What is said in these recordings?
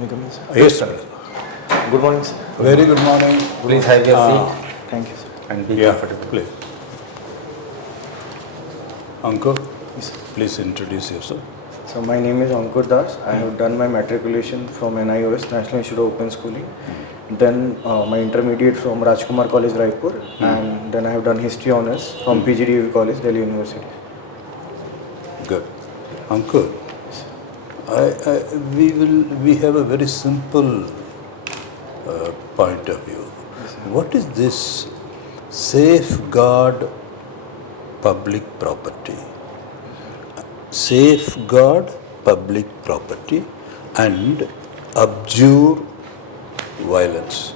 Yes, sir. Good morning, sir. Very good morning. Please have your seat. Thank you, sir. And be comfortable. Please. Ankur, Yes, sir. please introduce yourself. So my name is Ankur Das. I have done my matriculation from NIOS, National Institute of Open Schooling. Then my intermediate from Rajkumar College, Raipur. And then I have done history honors from PGDAV College, Delhi University. Good. Ankur, we have a very simple point of view. Yes, sir. What is this safeguard public property? Safeguard public property and abjure violence.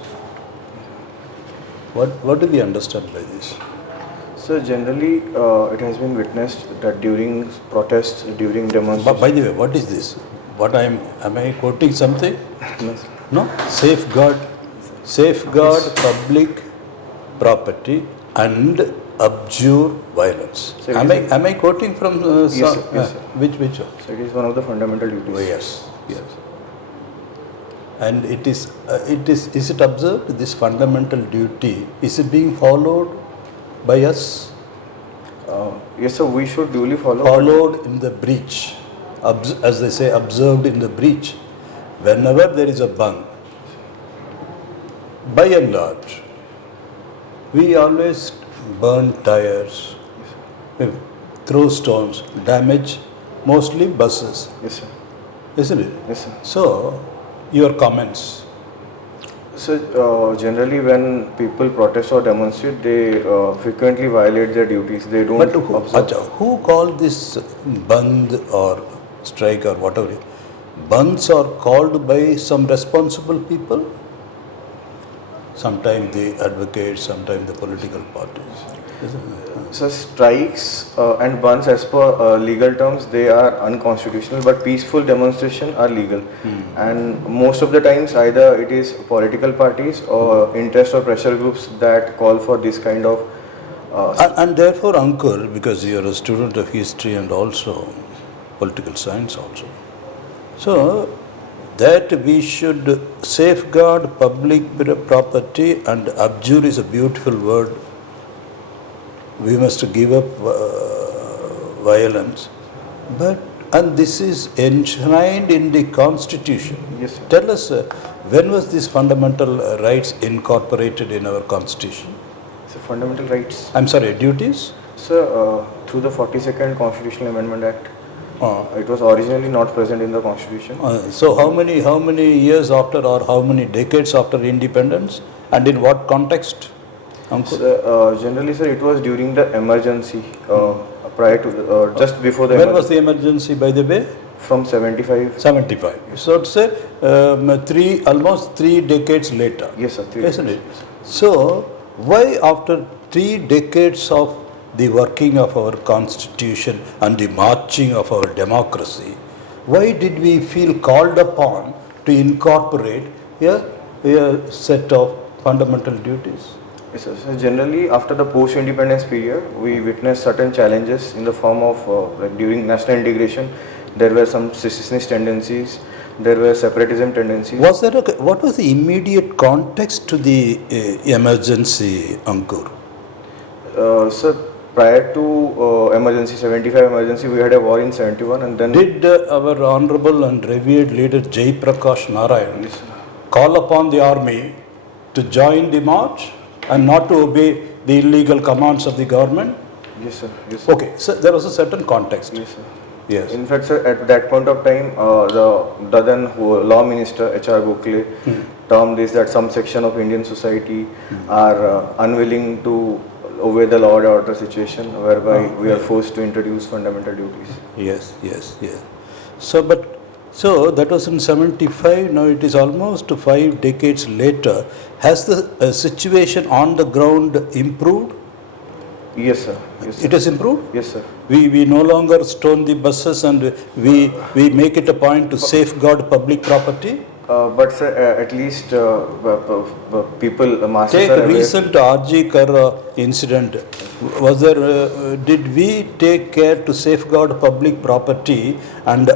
What do we understand by this? So generally, it has been witnessed that during protests, during demonstrations. By the way, what is this? Am I quoting something? No, sir. No? Safeguard public property and abjure violence. So Am I quoting from Yes, sir. Yes, sir. which one? So it is one of the fundamental duties. Oh, yes. And is it observed, this fundamental duty, is it being followed by us? Yes, sir. We should duly follow. Followed in the breach, as they say, observed in the breach. Whenever there is a bung, by and large, we always burn tires, we throw stones, damage mostly buses, Yes, sir. isn't it? Yes, sir. So, your comments. So generally, when people protest or demonstrate, they frequently violate their duties. They don't But observe. who called this band or strike or whatever? Bands are called by some responsible people. Sometimes the advocates, sometimes the political parties. Isn't it? So strikes and bans, as per legal terms, they are unconstitutional. But peaceful demonstration are legal. And most of the times, either it is political parties or interest or pressure groups that call for this kind of. And therefore, Ankur, because you are a student of history and also political science also, so that we should safeguard public property and abjure is a beautiful word. We must give up violence. And this is enshrined in the Constitution. Yes, sir. Tell us, when was this fundamental rights incorporated in our Constitution? So fundamental rights. I'm sorry, duties? So through the 42nd Constitutional Amendment Act. It was originally not present in the Constitution. So how many years after or how many decades after independence and in what context? So, generally, sir, it was during the emergency, prior to just before the. When was the emergency, by the way? From 75. 75. So it's almost 3 decades later. Yes, sir. Isn't it? So why after 3 decades of the working of our Constitution and the marching of our democracy, why did we feel called upon to incorporate a set of fundamental duties? Yes, sir. So generally, after the post-independence period, we witnessed certain challenges in the form of like during national integration, there were some secessionist tendencies, there were separatism tendencies. What was the immediate context to the emergency, Ankur? So prior to emergency, 75 emergency, we had a war in 71, and then. Did our honorable and revered leader Jai Prakash Narayan call upon the army to join the march and not to obey the illegal commands of the government? Yes, sir. Yes, sir. Okay, so there was a certain context. Yes, sir. Yes. In fact, sir, at that point of time, the then law minister H.R. Gokhale termed this that some section of Indian society are unwilling to obey the law and order situation, whereby we are forced to introduce fundamental duties. Yes. So that was in 75. Now it is almost 5 decades later. Has the situation on the ground improved? Yes, sir. Yes, sir. It has improved? Yes, sir. We no longer stone the buses and we make it a point to safeguard public property. But sir, at least people, masses Take are aware. recent RG Kar incident. Was there? Did we take care to safeguard public property, and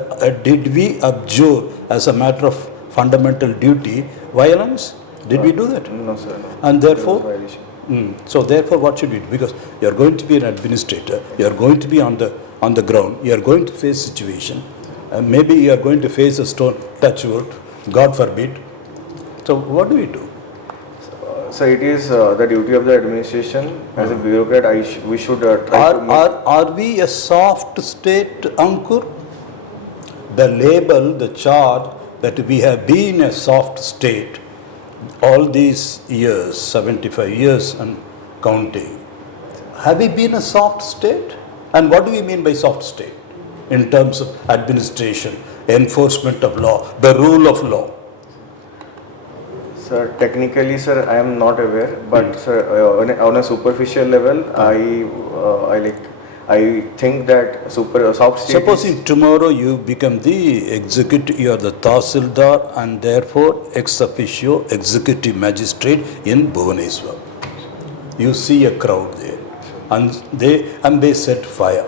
did we abjure as a matter of fundamental duty, violence? Did we do that? No, sir. No. And There was therefore, violation. so therefore, what should we do? Because you are going to be an administrator, you are going to be on the ground, you are going to face situation, and maybe you are going to face a stone, touch wood, God forbid. So what do we do? So it is the duty of the administration as a bureaucrat. We should try to make. Are we a soft state, Ankur? The label, the charge that we have been a soft state all these years, 75 years and counting. Have we been a soft state? And what do we mean by soft state? In terms of administration, enforcement of law, the rule of law. Sir, technically, sir, I am not aware, but sir, on a superficial level, I think that soft state. Supposing tomorrow you become the executive, you are the Tahsildar and therefore ex officio executive magistrate in Bhubaneswar. You see a crowd there and they set fire.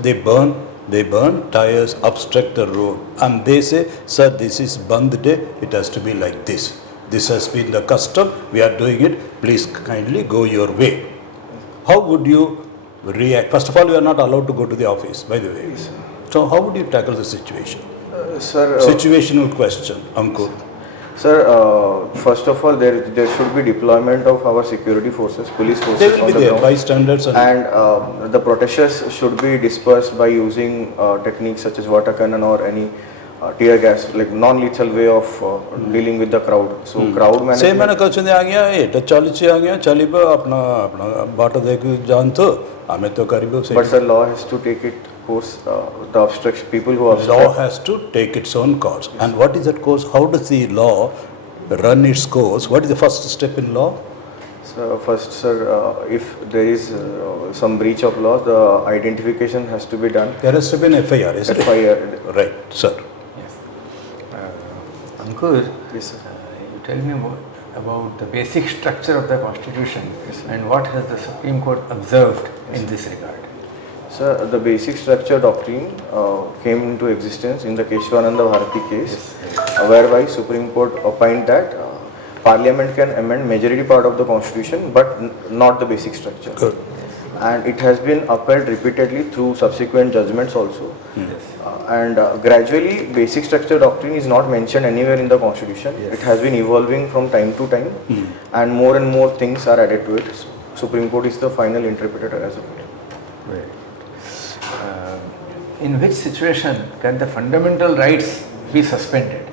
They burn tires, obstruct the road, and they say, sir, this is Bandh day, it has to be like this. This has been the custom, we are doing it, please kindly go your way. How would you react? First of all, you are not allowed to go to the office, by the way. Yes. So how would you tackle the situation? Sir, Situational question, Ankur. sir, first of all, there should be deployment of our security forces, police forces They will on be the there, ground. bystanders And the protesters should be dispersed by using techniques such as water cannon or any tear gas, like non-lethal way of dealing with the crowd. So crowd Same management. मैंने कल आ गया ये चालीस आ गया चलिए अपना अपना बाटा देख जान तो हमें तो करीब But sir, law has to take it course. The obstruction people who law obstruct. has to take its own course. And what is that course? How does the law run its course? What is the first step in law? So first, sir, if there is some breach of law, the identification has to be done. There has to be an FIR, isn't it? FIR. Right, sir. Yes. Ankur, Yes, sir. you tell me about the basic structure of the Constitution and what has the Supreme Court observed in this regard. Sir, the basic structure doctrine came into existence in the Keshwananda Bharati case, whereby Supreme Court opined that Parliament can amend majority part of the Constitution, but not the basic structure. Good. And it has been upheld repeatedly through subsequent judgments also. Yes. And gradually, basic structure doctrine is not mentioned anywhere in the Constitution. Yes. It has been evolving from time to time, and more things are added to it. Supreme Court is the final interpreter as of it. Right. In which situation can the fundamental rights be suspended?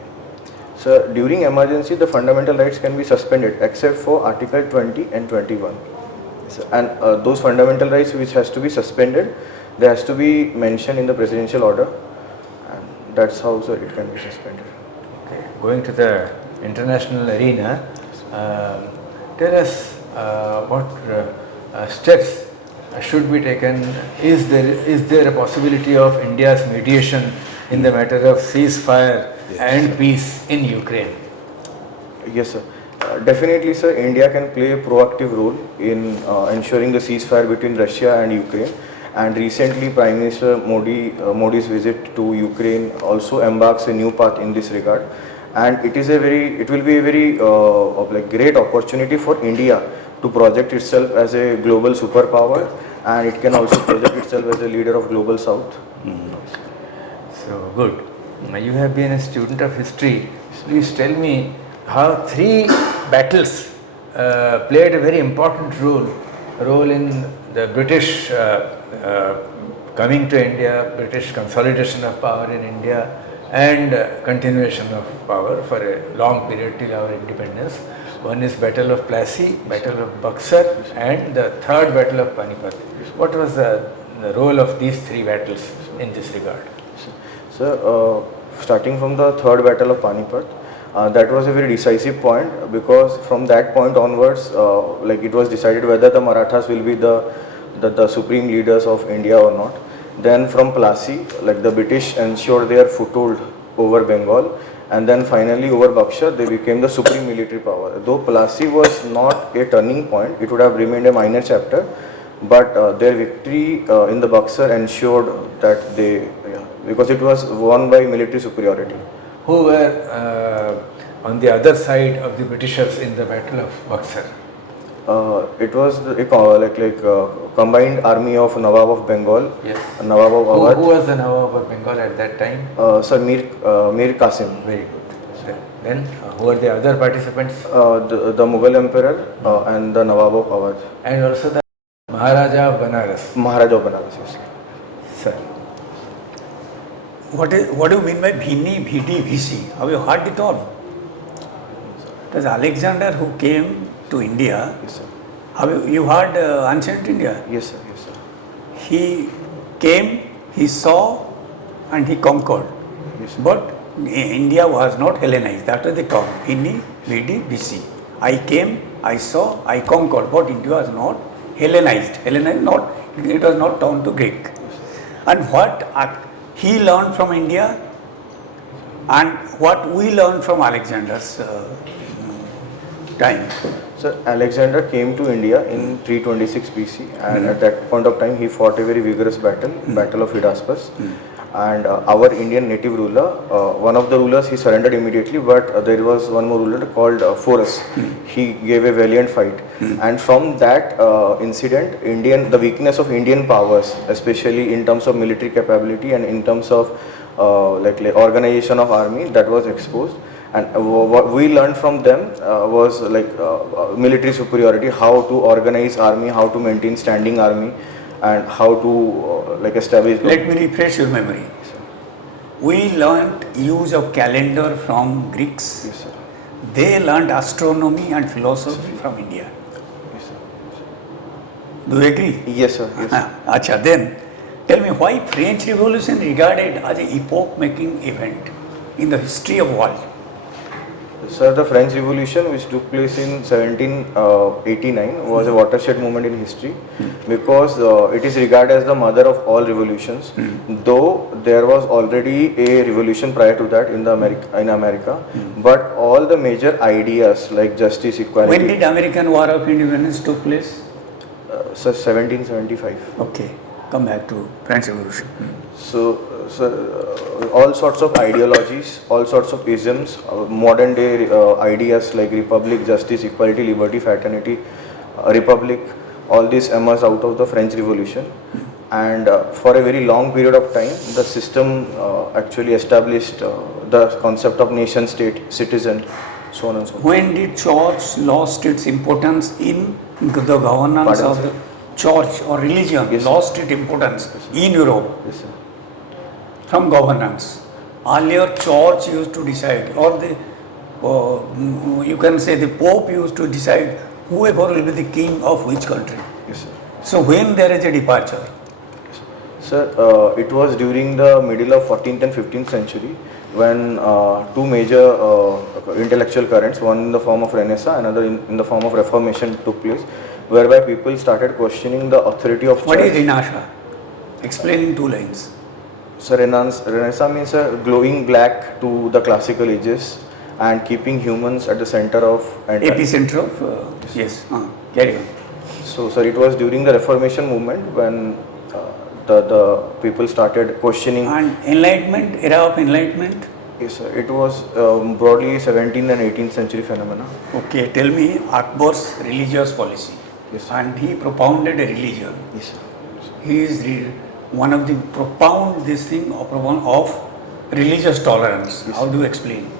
So during emergency, the fundamental rights can be suspended except for Article 20 and 21. So, and those fundamental rights which has to be suspended, they has to be mentioned in the presidential order, and that's how, sir, it can be suspended. Okay. Going to the international arena, tell us what steps should be taken. Is there a possibility of India's mediation in the matter of ceasefire and peace in Ukraine? Yes, sir. Definitely, sir, India can play a proactive role in ensuring the ceasefire between Russia and Ukraine. And recently, Prime Minister Modi's visit to Ukraine also embarks a new path in this regard. And it will be a very great opportunity for India to project itself as a global superpower, and it can also project itself as a leader of global South. So good. Now you have been a student of history. Please tell me how three battles played a very important role in the British coming to India, British consolidation of power in India, and continuation of power for a long period till our independence. One is Battle of Plassey, Battle of Buxar, and the third Battle of Panipat. What was the role of these three battles in this regard? So, starting from the third Battle of Panipat, that was a very decisive point, because from that point onwards, it was decided whether the Marathas will be the supreme leaders of India or not. Then from Plassey, the British ensured their foothold over Bengal, and then finally over Buxar, they became the supreme military power. Though Plassey was not a turning point, it would have remained a minor chapter, but their victory in the Buxar ensured that because it was won by military superiority. who were on the other side of the Britishers in the Battle of Buxar? It was combined army of Nawab of Bengal, Yes. Nawab of Awadh. Who was the Nawab of Bengal at that time? Sir, Mir Qasim. Very good. Then who are the other participants? The Mughal Emperor and the Nawab of Awadh. And also the Maharaja of Banaras. Maharaja of Banaras, yes. Sir. What do you mean by Bhini, Bhiti, Bhisi? Have you heard it all? It was Alexander who came to India. Yes, sir. Have you heard ancient India? Yes, sir. Yes, sir. He came, he saw, and he conquered. Yes, sir. But India was not Hellenized. That was the term. Bhini, Bhiti, Bhisi. I came, I saw, I conquered. But India was not Hellenized. Hellenized not. It was not turned to Greek. And what he learned from India and what we learned from Alexander's time. So Alexander came to India in 326 BC, and at that point of time he fought a very vigorous battle, Battle of Hydaspes. And our Indian native ruler, one of the rulers, he surrendered immediately, but there was one more ruler called Forrest. He gave a valiant fight, and from that incident, the weakness of Indian powers, especially in terms of military capability and in terms of organization of army, that was exposed. And what we learned from them was military superiority, how to organize army, how to maintain standing army, and how to establish. Let me refresh your memory. Yes, sir. We learnt use of calendar from Greeks. Yes, sir. They learnt astronomy and philosophy from India. Yes, sir. Do you agree? Yes, sir. Yes, sir. Acha, then tell me why French Revolution regarded as an epoch-making event in the history of world? Sir, the French Revolution, which took place in 1789, was a watershed moment in history because it is regarded as the mother of all revolutions. Though there was already a revolution prior to that in America, but all the major ideas like justice, equality. When did American War of Independence took place? Sir, 1775. Okay, come back to French Revolution. So, all sorts of ideologies, all sorts of isms, modern day ideas like republic, justice, equality, liberty, fraternity, republic, all these emerged out of the French Revolution. And for a very long period of time, the system actually established the concept of nation state, citizen, so on and so forth. When did church lost its importance in the governance Pardon, of sir? the church or religion? Yes, sir. Lost its importance in Europe Yes, sir. from governance. Earlier church used to decide, or the you can say the Pope used to decide whoever will be the king of which country. Yes, sir. So when there is a departure, Sir, it was during the middle of 14th and 15th century when two major intellectual currents, one in the form of Renaissance, another in the form of Reformation took place, whereby people started questioning the authority of what church. is Renaissance? Explain in 2 lines. So Renaissance means glowing black to the classical ages and keeping humans at the center of Epicenter of, yes, carry on. So, sir, it was during the Reformation movement when the people started questioning. And Enlightenment, era of Enlightenment? Yes, sir. It was broadly 17th and 18th century phenomena. Okay, tell me Akbar's religious policy. Yes, sir. And he propounded a religion. Yes, sir. He is one of the propound this thing of religious tolerance. Yes. How do you explain?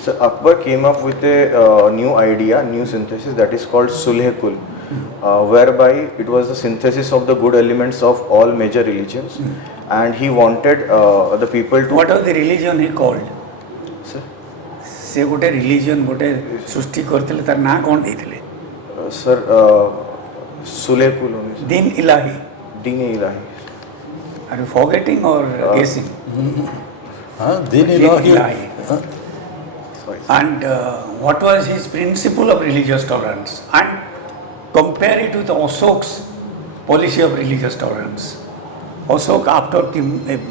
So Akbar came up with a new idea, new synthesis that is called Sulh-e-Kul, whereby it was the synthesis of the good elements of all major religions, and he wanted the people to. What was the religion he called? Sir? Se gote religion gote सृष्टि करथिले तार ना कोन देथिले? Sir, Sulh-e-Kul only. Sir. Din Ilahi. Din-e-Ilahi. Are you forgetting or guessing? Din Din Ilahi. Ilahi. And what was his principle of religious tolerance? And compare it with Ashok's policy of religious tolerance. Ashok, after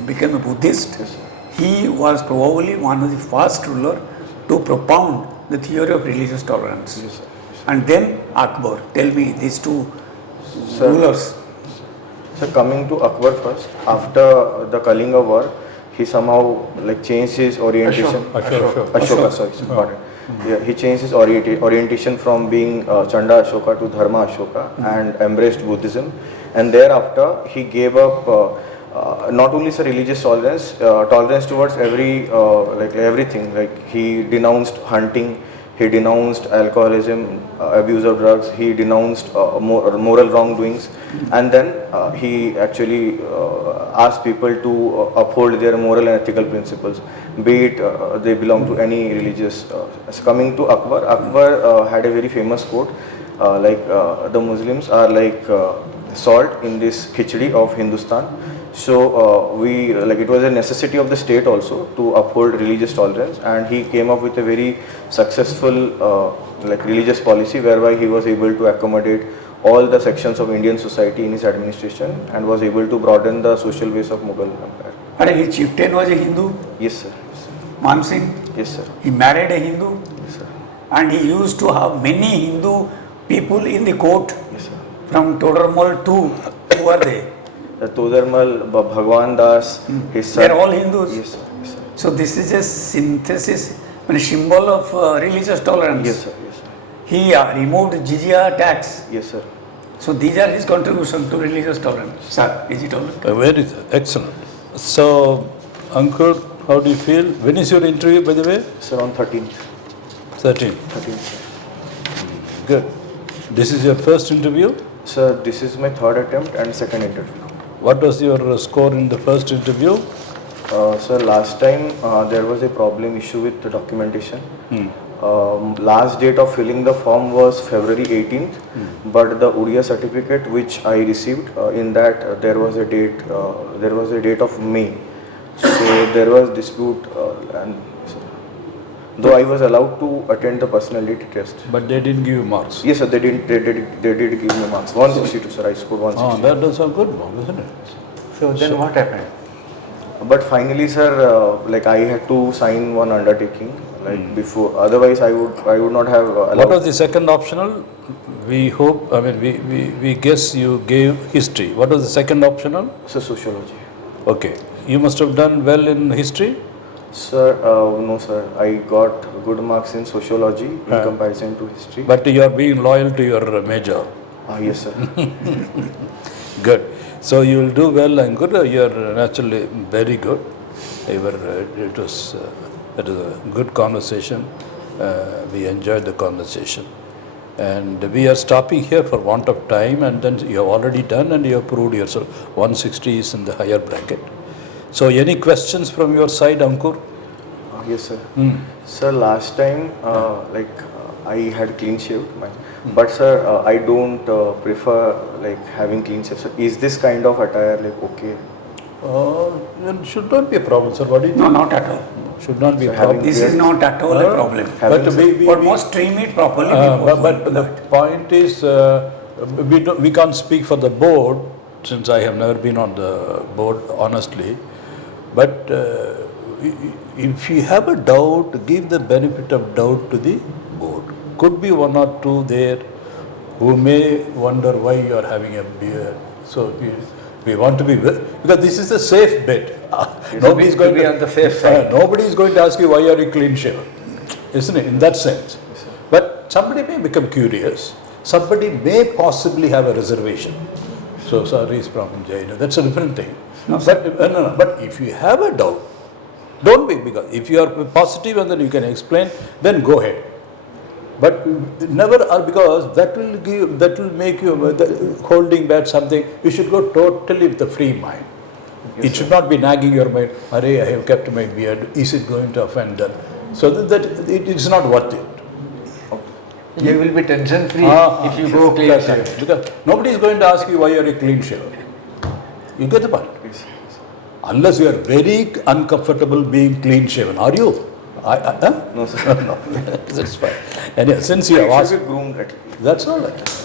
became a Buddhist, Yes, sir. he was probably one of the first ruler to propound the theory of religious tolerance. Yes, sir. And then Akbar. Tell me these two Sir. rulers. So coming to Akbar first, after the Kalinga war, he somehow like changed his orientation. Ashoka, sorry, pardon. Yeah, he changed his orientation from being Chanda Ashoka to Dharma Ashoka and embraced Buddhism. And thereafter, he gave up not only religious tolerance, tolerance towards everything. Like he denounced hunting, he denounced alcoholism, abuse of drugs, he denounced moral wrongdoings, and then he actually asked people to uphold their moral and ethical principles, be it they belong to any religious. Coming to Akbar, Akbar had a very famous quote, the Muslims are like salt in this khichdi of Hindustan. So it was a necessity of the state also to uphold religious tolerance, and he came up with a very successful religious policy whereby he was able to accommodate all the sections of Indian society in his administration and was able to broaden the social base of Mughal Empire. But his chieftain was a Hindu, Yes, sir. Man Singh. Yes, sir. He married a Hindu, Yes, sir. and he used to have many Hindu people in the court, Yes, sir. from Todarmal to who are they? Todarmal, Bhagwan Das, his son. They are all Hindus. Yes, sir. Yes, sir. So this is a synthesis, a symbol of religious tolerance. Yes, sir. Yes, sir. He removed jizya tax. Yes, sir. So these are his contribution to religious tolerance. Sir, is it all? Very excellent. So, Ankur, how do you feel? When is your interview, by the way? Sir, on 13th. 13. 13th, sir. Good. This is your first interview? Sir, this is my third attempt and second interview. What was your score in the first interview? Sir, last time there was a problem issue with the documentation. Last date of filling the form was February 18th, but the Odia certificate which I received, in that there was a date of May. So there was dispute, and though I was allowed to attend the personality test. But they didn't give you marks. Yes, sir, they did give me marks. 162, sir. I scored 162. That does a good mark, isn't it? So then what happened? But finally, sir, I had to sign one undertaking before. Otherwise, I would not have allowed. What was the second optional? We hope, we guess you gave history. What was the second optional? Sir, sociology. Okay. You must have done well in history? Sir, no, sir. I got good marks in sociology in comparison to history. But you are being loyal to your major. Yes, sir. Good. So you will do well, Ankur. You are naturally very good. It was a good conversation. We enjoyed the conversation. And we are stopping here for want of time, and then you have already done and you have proved yourself. 160 is in the higher bracket. So any questions from your side, Ankur? Yes, sir. Sir, last time, I had clean shaved mine. But sir, I don't prefer having clean shave. So is this kind of attire okay? It should not be a problem, sir. What do you No, think? not at all. Should not be a So problem. This is not at all a problem. But For most stream it properly. but the point is, we can't speak for the board, since I have never been on the board, honestly. But if you have a doubt, give the benefit of doubt to the board. Could be one or two there who may wonder why you are having a beard. So we want to be, because this is a safe bet. Nobody is going to be on the safe side. Nobody is going to ask you why are you clean shaven, isn't it? In that sense. But somebody may become curious. Somebody may possibly have a reservation. So sorry, is from Jaina. That's a different thing. But if you have a doubt, don't be, because if you are positive and then you can explain, then go ahead. But never, because that will make you holding back something. You should go totally with a free mind. Yes, It should not be nagging your mind. Arey, I have kept my beard. Is it going to offend them? So that it is not worth it. You will be tension free if you go clean shaven. Because nobody is going to ask you why you are a clean shaven. You get the point? Yes. Unless you are very uncomfortable being clean shaven. Are you? No, sir. No, that's fine. And since you have It asked, should be groomed at least. that's all right.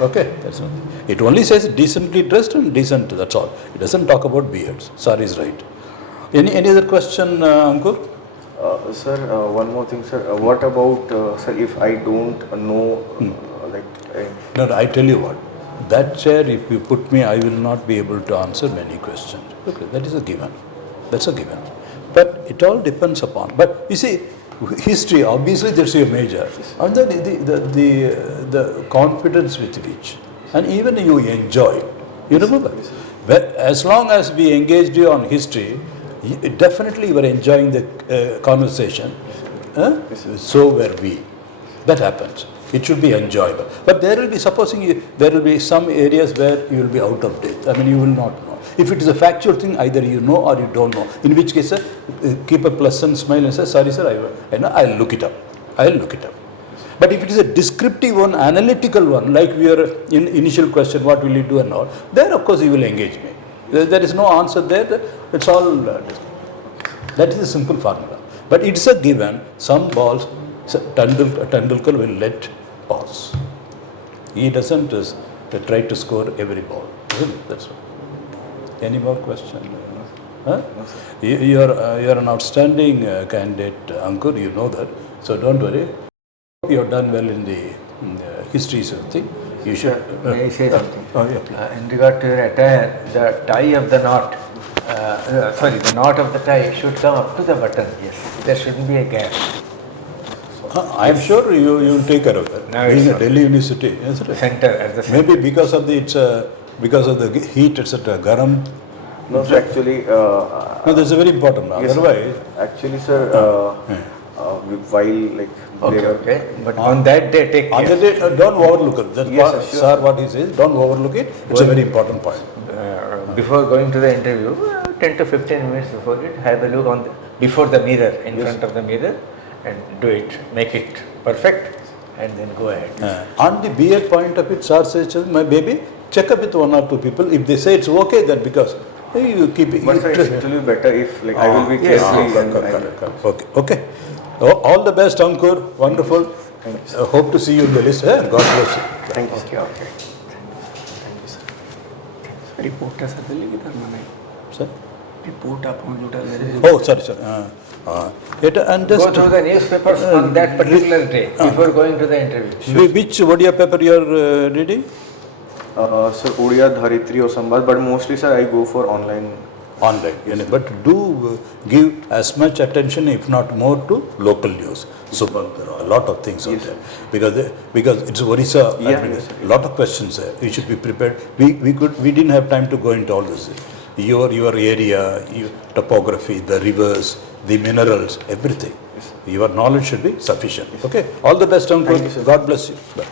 Okay, that's all. It only says decently dressed and decent, that's all. It doesn't talk about beards. Sorry is right. Any other question, Ankur? Sir, one more thing, sir. What about, sir, if I don't know, No, I tell you what. That chair, if you put me, I will not be able to answer many questions. Okay, that is a given. That's a given. But it all depends upon. But you see, history, obviously that's your major. And then the confidence with which, and even you enjoy. You remember? But as long as we engaged you on history, definitely you were enjoying the conversation. Huh? So were we. That happens. It should be enjoyable. But there will be, there will be some areas where you will be out of date. I mean, you will not know. If it is a factual thing, either you know or you don't know. In which case, keep a pleasant smile and say, sorry sir, I'll look it up. I'll look it up. But if it is a descriptive one, analytical one, like we are in initial question, what will you do and all, there of course you will engage me. There is no answer there. It's all, that is a simple formula. But it's a given, some balls, Tendulkar will let pass. He doesn't try to score every ball. That's all. Any more question? Huh? You are an outstanding candidate, Ankur, you know that. So don't worry. You have done well in the history thing. You should. May I say something? Oh, yeah. In regard to your attire, the tie of the knot, the knot of the tie should come up to the button. Yes, there shouldn't be a gap. I am sure you will take care of it. Now Being it's a Delhi University, yes, right? Center at the center. Maybe because of the heat, etc. Garam. No, so actually, No, that's a very important. yes, sir. Otherwise, Actually, sir, while like Okay. But on that day, take on the care. day, don't overlook it. That's Yes, what, sir, sure, sir, what he says, don't overlook it. It's a very important point. Before going to the interview, 10 to 15 minutes before it, have a look on before the mirror, in front of the mirror, and do it, make it perfect, and then go ahead. On the BA point of it, sir says, my baby, check up with one or two people. If they say it's okay, then because you keep it. but sir, it's actually better if like I will be carefully and Okay. Okay. All the best, Ankur. Wonderful. Thank you, sir. Hope to see you in the list. God bless you. Thank you, sir. Okay. Report का साथ लेके करना नहीं Sir? Report आप हम जुटा ले रहे Oh, sorry, sir. And Go just through the newspapers on that particular day before going to the interview. which Odia paper you are reading? Sir, Odia, Dharitri or Sambad, but mostly, sir, I go for online. Online. But do give as much attention, if not more, to local news. So there are a lot of things out there because it's Odisha. Yeah, yes, sir. A lot of questions there. You should be prepared. We didn't have time to go into all this. Your area, your topography, the rivers, the minerals, everything. Your knowledge should be sufficient. Okay. All the best, Uncle. Thank you, sir. God bless you. Bye.